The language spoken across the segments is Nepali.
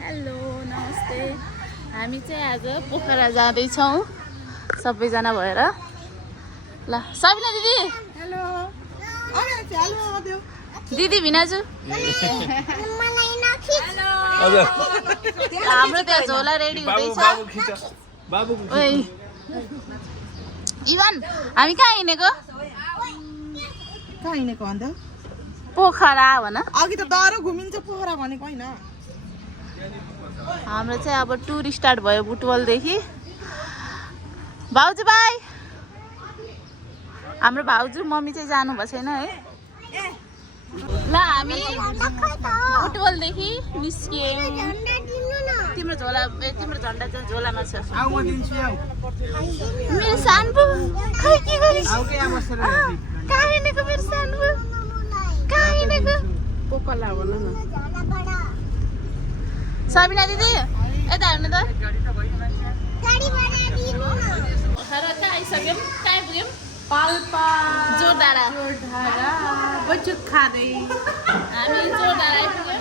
हेलो नमस्ते। हामी चाहिँ आज पोखरा जाँदैछौँ सबैजना भएर। ल सबिना दिदी। हेलो दिदी भिनाजु। हाम्रो त्यहाँ झोला रेडी हुँदैछ। ओइ इवान हामी कहाँ हिँडेको? कहाँ हिँडेको अन्त? पोखरा भन। अघि त दह्रो घुमिन्छ पोखरा भनेको होइन। हाम्रो चाहिँ अब टुर स्टार्ट भयो बुटवलदेखि। भाउजू बाई। हाम्रो भाउजू मम्मी चाहिँ जानुभएको छैन है। ल हामी बुटवलदेखि निस्कियौँ। तिम्रो झोला तिम्रो झन्डा चाहिँ झोलामा छ। मेरो सानो खै के गरिस्? कहाँ हिँडेको मेरो सानो? कहाँ हिँडेको? पोखरा भन न। सबिना दिदी यता हेर्नु त। पोखरा कहाँ आइसक्यौँ? कहाँ आइपुग्यौँ? पाल्पा जोरडाँडा। बच्चु खाँदै हामी जोरडाँडा आइपुग्यौँ।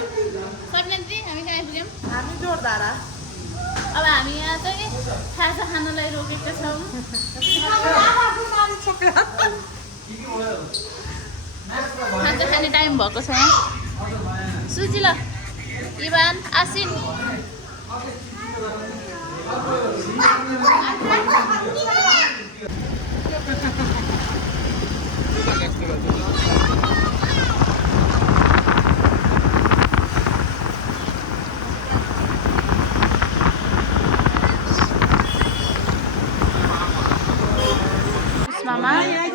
सबिना दिदी हामी कहाँ आइपुग्यौँ? हामी जोरदारा। अब हामी यहाँ चाहिँ खाजा खानलाई रोकेका छौँ। खाजा खाने टाइम भएको छ यहाँ। सुजी ल इवान आसिन।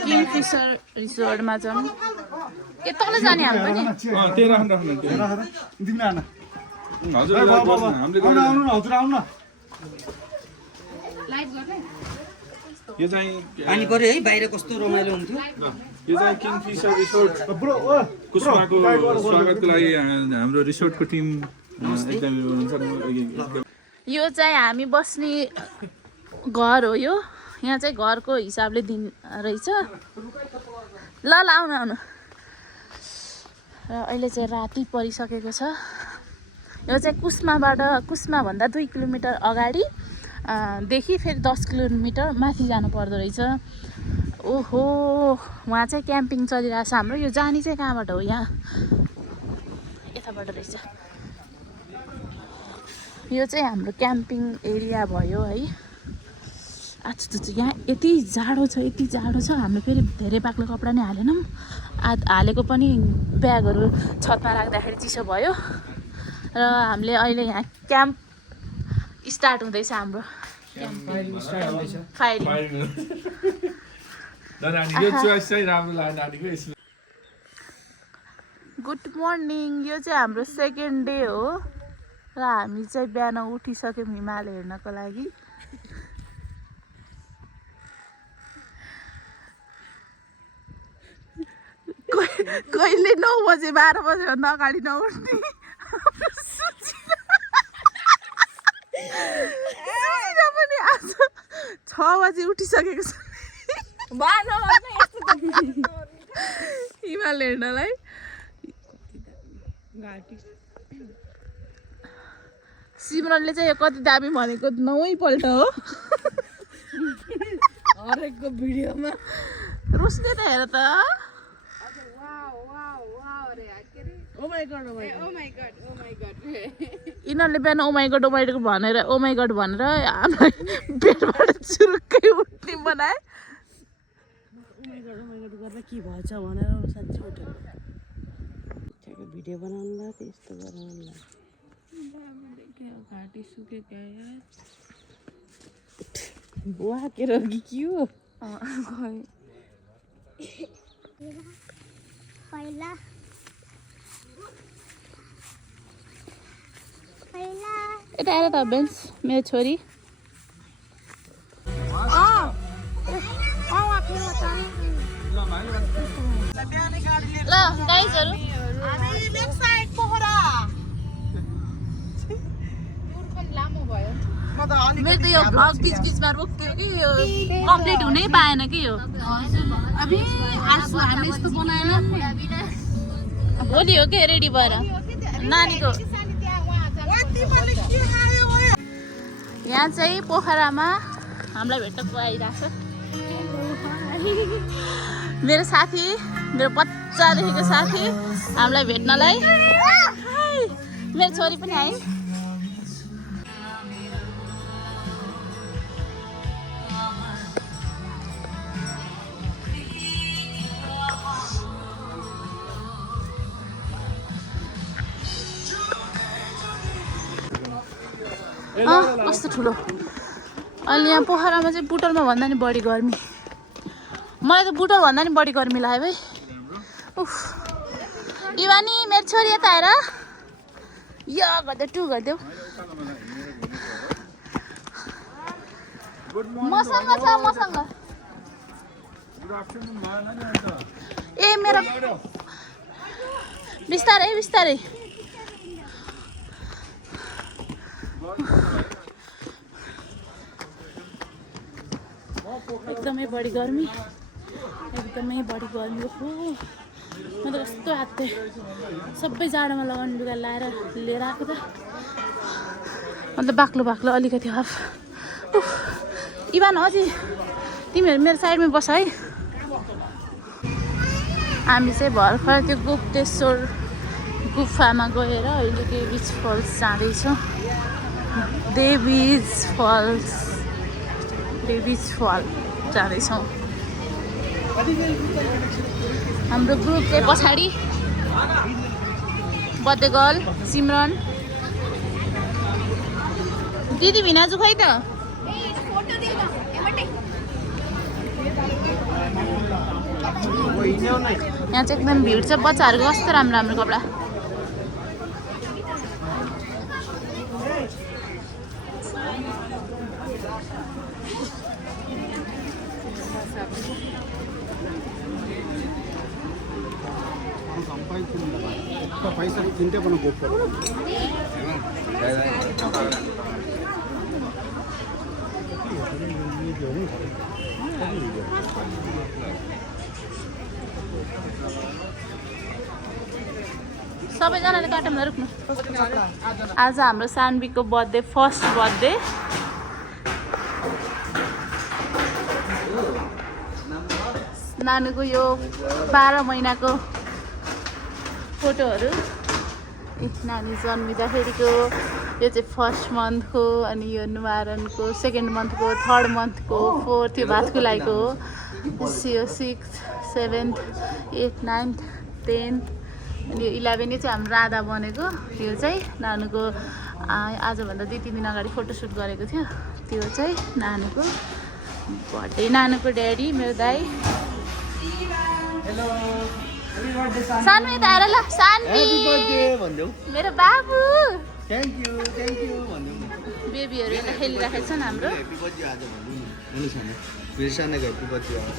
किङफिसर रिसोर्टमा जाउँ। ए तल जाने हामी पनि? यो चाहिँ पानी पर्यो है बाहिर कस्तो रमाइलो हुन्थ्यो। यो चाहिँ किङफिसर रिसोर्ट कुस्माको स्वागतको लागि हाम्रो रिसोर्टको टिम एकदम हुन्छ। यो चाहिँ हामी बस्ने घर हो। यो यहाँ चाहिँ घरको हिसाबले दिन रहेछ। ल ल आउनु आउनु। र अहिले चाहिँ राति परिसकेको छ। यो चाहिँ कुस्माभन्दा 2 किलोमिटर अगाडि देखि फेरि 10 किलोमिटर माथि जानु पर्दो रहेछ। ओहो वहाँ चाहिँ क्याम्पिङ चलिरहेछ हाम्रो। यो जाने चाहिँ कहाँबाट हो? यहाँ यताबाट रहेछ। यो चाहिँ हाम्रो क्याम्पिङ एरिया भयो है। अच्छा यहाँ यति जाडो छ हामीले फेरि धेरै बाक्लो कपडा नै हालेनौँ। हालेको पनि ब्यागहरू छतमा राख्दाखेरि चिसो भयो। र हामीले अहिले यहाँ क्याम्प स्टार्ट हुँदैछ हाम्रो। Good morning. यो चाहिँ हाम्रो सेकेन्ड डे हो र हामी चाहिँ बिहान उठिसक्यौँ हिमाल हेर्नको लागि। कहिले 9 बजे 12 बजेभन्दा अगाडि नउठ्ने पनि आज 6 बजे उठिसकेको छ हिमाल हेर्नलाई। सिमरनले चाहिँ यो कति दामी भनेको 9 पल्ट हो। हरेकको भिडियोमा रोस्ने त हेर त। यिनीहरूले बिहान ओमाइगड भनेर ओमाइगड भनेर हामीलाई बेडबाट चुरुक्कै उठ्ने बनाए। गर्दा के भएछ भनेर साँच्चै उठ्यो। भिडियो बनाउनुलाई त्यस्तो बनाउनुलाई घाँटी सुकेको यार। बुवा के हो कि के हो? यता आएर त बेन्स मेरो छोरी। ल गाइजहरू मेरो त यो भ्लग बिचमा रोक्यो कि यो कम्प्लिट हुनै पाएन कि यो। अभी हामी यस्तो बनाएन। भोलि हो के रेडी भएर नानीको यहाँ चाहिँ पोखरामा हामीलाई भेट्न को आइरहेको छ मेरो साथी मेरो बच्चादेखिको साथी हामीलाई भेट्नलाई मेरो छोरी पनि आइ कस्तो ठुलो अहिले यहाँ पोखरामा चाहिँ बुटलमा भन्दा नि बढी गर्मी मलाई त बुटल भन्दा नि बढी गर्मी लाग्यो भाइ उफ इवानी मेरो छोरी यता आएर यो गर्दै टु गरिदेऊ मसँग छ मसँग ए मेरो बिस्तारै बिस्तारै एकदमै बढी गर्मी हो म त कस्तो हात्ते सबै जाडोमा लगाउने लुगा लाएर लिएर आएको त अन्त बाक्लो बाक्लो अलिकति हाफ इवान अझै तिमीहरू मेरो साइडमा बस है हामी चाहिँ भर्खर त्यो गुप्तेश्वर गुफामा गएर अहिले देवीज फल्स जाँदैछौँ देवीज फल जाँदैछौँ हाम्रो ग्रुप चाहिँ पछाडि बर्थडे गर्ल सिमरन दिदी भिनाजु खै त यहाँ चाहिँ एकदम भिड छ बच्चाहरूको कस्तो राम्रो राम्रो कपडा पैसा चिन्ता पनि गोप सबैजनाले काटौँ रुक्नु आज हाम्रो सानवीको बर्थडे फर्स्ट बर्थडे नानुको यो 12 महिनाको फोटोहरू नानी जन्मिँदाखेरिको यो चाहिँ फर्स्ट मन्थको अनि यो नुहारनको सेकेन्ड मन्थको थर्ड मन्थको फोर्थ यो भात खुलाइको हो यो 6th 7th 8th 9th 10th अनि यो 11 यो चाहिँ हाम्रो राधा बनेको यो चाहिँ नानुको आजभन्दा 2-3 दिन अगाडि फोटोसुट गरेको थियो त्यो चाहिँ नानुको बर्थडे नानुको ड्याडी मेरो दाइ सानवी त आएर ल सानवी मेरो बाबु थ्याङ्क यू भन्नु बेबीहरू यता खेलिराखेको छन् हाम्रो ह्यापी बर्थडे आज भन्नु नि मेरो सानोको ह्यापी बर्थडे आज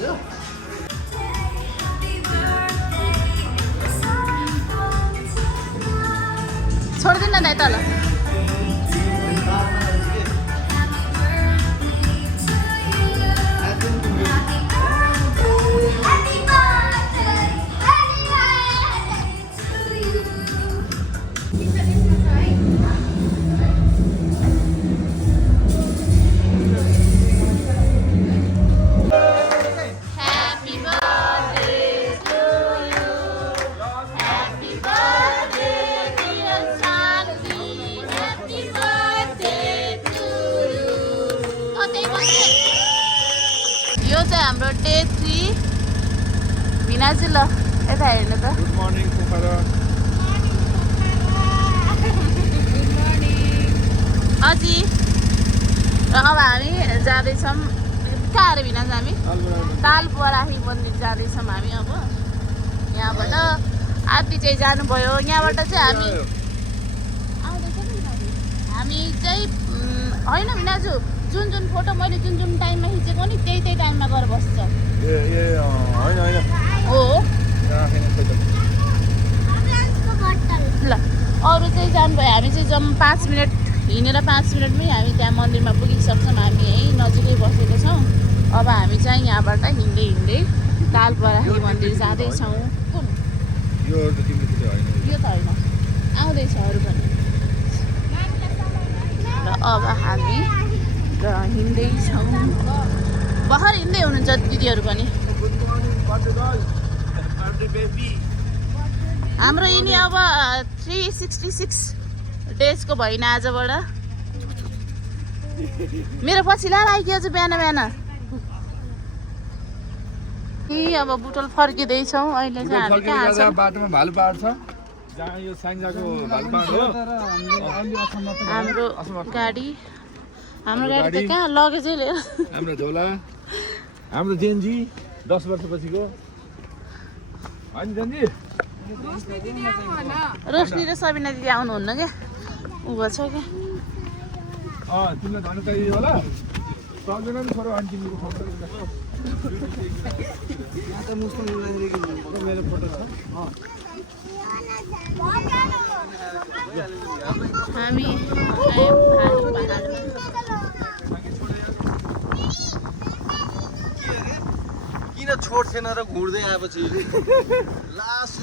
छोड्दिन न दाइ तल हाम्रो डे 3 भिनाजु ल यता हेर्नु त गुड मर्निङ पोखरा अझै र अब हामी जाँदैछौँ कहाँ अरे भिनाजु हामी तालबराही मन्दिर जाँदैछौँ हामी अब यहाँबाट आरती चाहिँ जानुभयो यहाँबाट चाहिँ हामी चाहिँ होइन भिनाजु जुन फोटो मैले जुन टाइममा खिचेको नि त्यही टाइममा गएर बस्छ हो ल अरू चाहिँ जानुभयो हामी चाहिँ जम्मा 5 मिनट हिँडेर 5 मिनटमै हामी त्यहाँ मन्दिरमा पुगिसक्छौँ हामी यहीँ नजिकै बसेको छौँ अब हामी चाहिँ यहाँबाट हिँड्दै तालबराही मन्दिर जाँदैछौँ यो त होइन आउँदैछ अरू पनि र अब हामी र हिँड्दैछौँ भर्खर हिँड्दै हुनुहुन्छ दिदीहरू पनि हाम्रो यिनी अब 366 डेजको भइन आजबाट मेरो पछि लाएर आइदियो चाहिँ बिहान बिहान अब बुटोल फर्किँदैछौँ अहिले चाहिँ हामी कहाँ छौँ बाटोमा भालु पाहाड छ जहाँ यो साङ्जाको भालु पाहाड हो हाम्रो गाडी त कहाँ लगेजै लिएर हाम्रो झोला हाम्रो जेन्जी 10 वर्षपछिको होइन जेन्जी रोशनी र सबिना दिदी आउनुहुन्न क्या ऊ छ क्या तिमीलाई जानु चाहियो होला सक्दैन नि छोरो अनि तिमीको फोटो मेरो फोटो छ हामी किन छोड्थेन र घुर्दै आएपछि लास्ट